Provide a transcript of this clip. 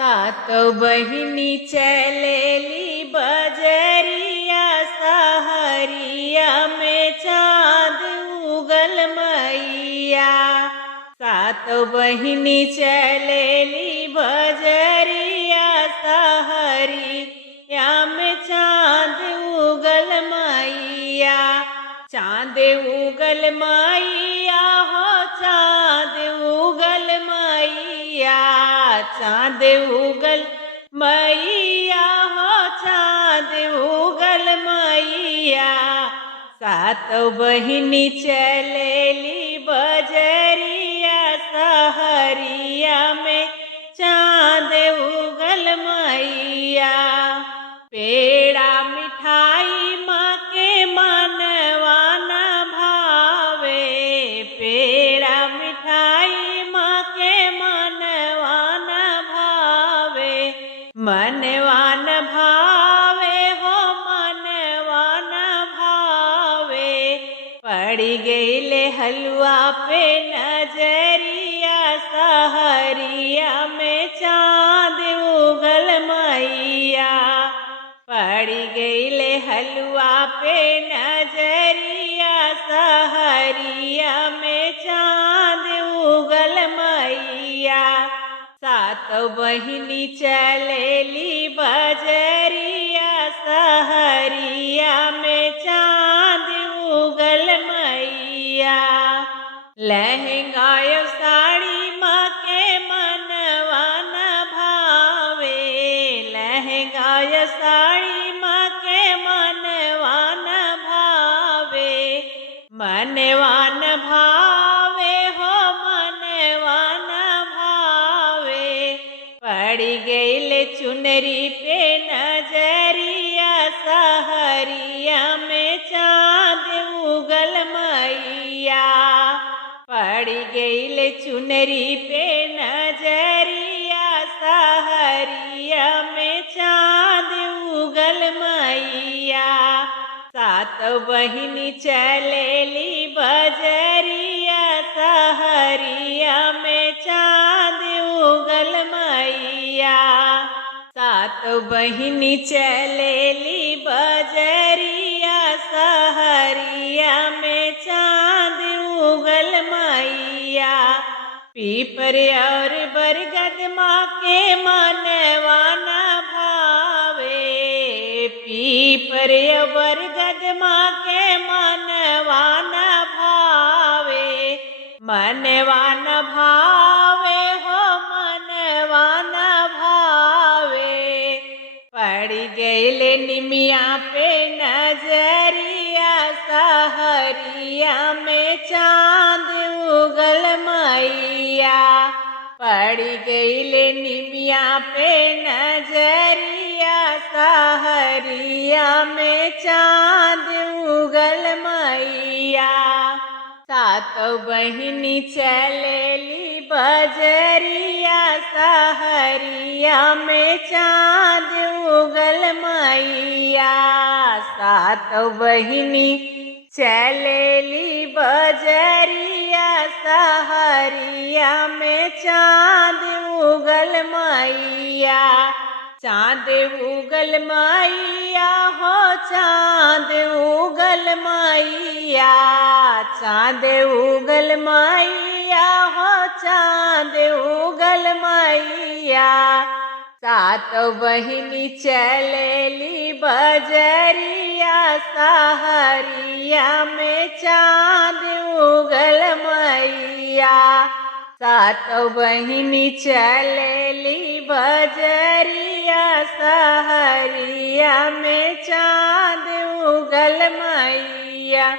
सातो बहिनी चलेली बजरिया सहरिया में चाँद उगल मैया। सातो बहिनी चलेली बजरिया सहरिया में चाँद उगल मैया। चाँद उगल मैया हो चाँद उगल मैया। चाँद उगल मैया हो चाँद उगल मैया। सातो बहिनी चलेली बजरिया सहरिया में चाँद उगल मैया। पेड़ा मिठाई माँ के मनवा न भावे। पेड़ा मिठाई माँ के मनवा न भावे। मनवा न भावे हो मनवा न भावे। पड़ी गईले हलवा पे नजरिया सहरिया में चाँद उगल मैया। पड़ी गईले हलवा पे नजरिया सहरिया में चाँद उगल मैया। सातो बहिनी चलेली बजरिया सहरिया में चाँद उगल मैया। लहंगा यो साड़ी माँ के मनवा न भावे। लहंगा यो साड़ी माँ के मनवा न भावे। मनवा न भावे हो मनवा न भावे। पड़ी गईले चुनरी पे नजरिया सहरिया में चाँद उगल मैया। पड़ी गईले चुनरी पे नजरिया सहरिया में चाँद उगल मैया। सातो बहिनी चलेली बजरिया सहरिया में चाँद उगल मैया। सातो बहिनी चलेली बजरिया सहरिया में चाँद उगल मैया। पीपर और बरगद माँ के मनवा न भावे। पीपर और बरगद माँ के मनवा न भावे। मनवा न भावे हो मनवा न भावे। पड़ी गईले निमिया पे नजरिया सहरिया में चाँद उगल मैया। पड़ी गईले निमिया पे नजरिया सहरिया में चाँद उगल मैया। सातो बहिनी चलेली बजरिया सहरिया में चाँद उगल मैया। सातो बहिनी चलेली बजरिया सहरिया में चाँद उगल मैया। चाँद उगल मैया हो चाँद उगल मैया। चाँद उगल मैया हो चाँद उगल मैया। सातो बहिनी चलेली बजरिया सहरिया में चाँद उगल मैया। सातो बहिनी चलेली बजरिया सहरिया में चाँद उगल मैया।